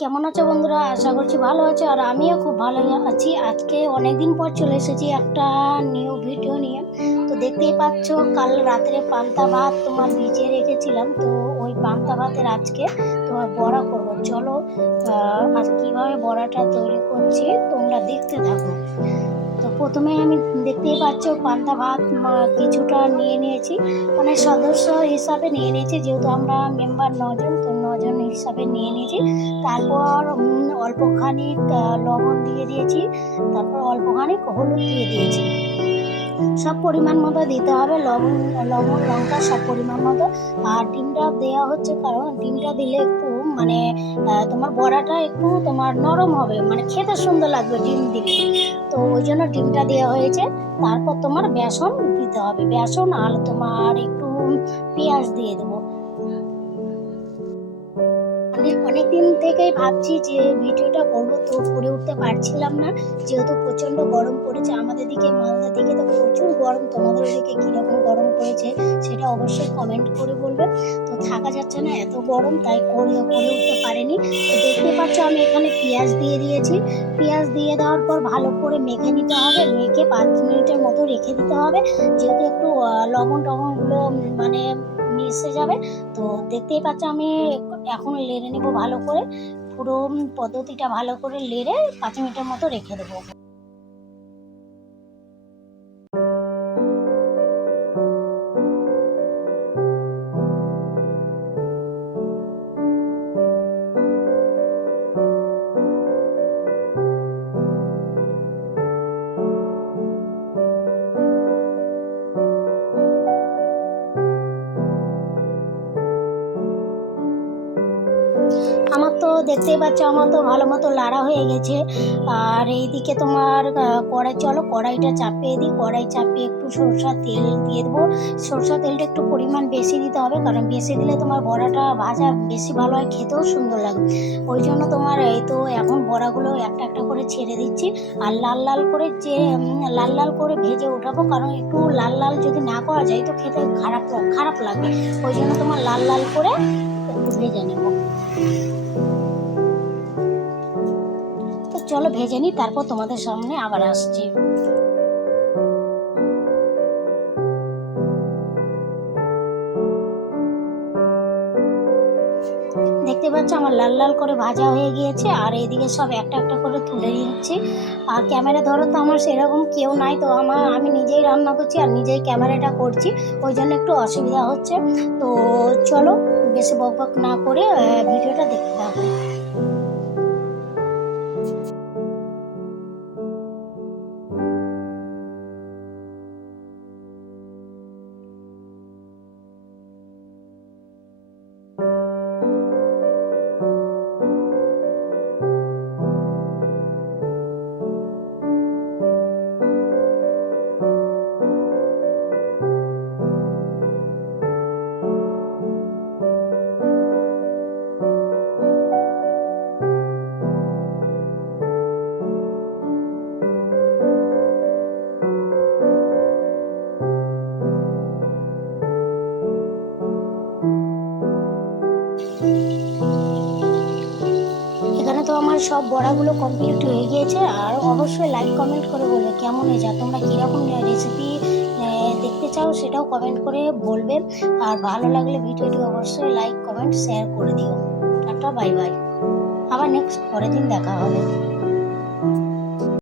কেমন আছো বন্ধুরা? আশা করছি ভালো আছো আর আমিও খুব ভালো আছি। আজকে অনেক দিন পর চলে এসেছি একটা নিউ ভিডিও নিয়ে। তো দেখতেই পাচ্ছ, কাল রাত্রে পান্তা ভাত তোমার ভিজিয়ে রেখেছিলাম। তো ওই পান্তা ভাতের আজকে তোমার বড়া করব। চলো আজ কীভাবে বড়াটা তৈরি করছি তোমরা দেখতে থাকো। তো প্রথমে আমি দেখতেই পাচ্ছ, পান্তা ভাত কিছুটা নিয়ে নিয়েছি। মানে সদস্য হিসাবে নিয়ে নিয়েছি, যেহেতু আমরা মেম্বার নজন তো হিসাবে নিয়ে নিয়েছি। তারপর অল্পখানি লবণ দিয়ে দিয়েছি। তারপর অল্পখানি হলুদ দিয়ে দিয়েছি। সব পরিমাণ মতো দিতে হবে। লবণ লবণ, লঙ্কা সব পরিমাণ মতো। আর ডিমটা দেওয়া হচ্ছে কারণ ডিমটা দিলে একটু মানে তোমার বড়াটা একটু তোমার নরম হবে। মানে খেতে সুন্দর লাগবে ডিম দিলে। তো ওই জন্য ডিমটা দেওয়া হয়েছে। তারপর তোমার বেসন দিতে হবে। বেসন আর তোমার একটু পেঁয়াজ দিয়ে দেবো। অনেক দিন থেকেই ভাবছি যে ভিডিওটা করব, তো করে উঠতে পারছিলাম না। যেহেতু প্রচণ্ড গরম পড়েছে আমাদের দিকে মালদা দিকে, তো প্রচুর গরম। তোমাদের দিকে কীরকম গরম পড়েছে সেটা অবশ্যই কমেন্ট করে বলবে। তো থাকা যাচ্ছে না, এত গরম, তাই করে করে উঠতে পারেনি। তো দেখতে পাচ্ছ আমি এখানে পেঁয়াজ দিয়ে দিয়েছি। পেঁয়াজ দিয়ে দেওয়ার পর ভালো করে মেখে নিতে হবে। মেখে পাঁচ মিনিটের মতো রেখে দিতে হবে। যেহেতু একটু লবণ টবণগুলো মানে এসে যাবে। তো দেখতেই পাচ্ছ আমি এখন লেড়ে নেব ভালো করে। পুরো পদ্ধতিটা ভালো করে লেড়ে পাঁচ মিনিটের মতো রেখে দেবো। দেখতেই পাচ্ছ আমার তো ভালো মতো লাড়া হয়ে গেছে। আর এইদিকে তোমার কড়াই, চলো কড়াইটা চাপিয়ে দিই। কড়াই চাপিয়ে একটু সরষার তেল দিয়ে দেবো। সরষার তেলটা একটু পরিমাণ বেশি দিতে হবে, কারণ বেশি দিলে তোমার বড়াটা ভাজা বেশি ভালো হয়, খেতেও সুন্দর লাগে। ওই জন্য তোমার এই তো এখন বড়াগুলো একটা একটা করে ছেড়ে দিচ্ছি। আর লাল লাল করে যে লাল লাল করে ভেজে উঠাবো, কারণ একটু লাল লাল যদি না করা যায়, তো খেতে খারাপ খারাপ লাগে ওই জন্য তোমার লাল লাল করে ভেজে নেব। চলো ভেজে নিই, তারপর তোমাদের সামনে আবার আসছি। দেখতে পাচ্ছ আমার লাল লাল করে ভাজা হয়ে গিয়েছে, আর এইদিকে সব একটা একটা করে তুলে নিচ্ছি। আর ক্যামেরা ধরো তো আমার সেরকম কেউ নাই, তো আমার, আমি নিজেই রান্না করছি আর নিজেই ক্যামেরাটা করছি, ওই জন্য একটু অসুবিধা হচ্ছে। তো চলো, বেশি বক বক না করে ভিডিওটা দেখতে থাকো। আমার সব বড়াগুলো কমপ্লিট হয়ে গিয়েছে। আর অবশ্যই লাইক কমেন্ট করে বলবে কেমন হয়েছে তোমরা কীরকম রেসিপি দেখতে চাও সেটাও কমেন্ট করে বলবে। আর ভালো লাগলে ভিডিওটি অবশ্যই লাইক কমেন্ট শেয়ার করে দিও। টাটা বাই বাই আবার নেক্সট পরের দিন দেখা হবে।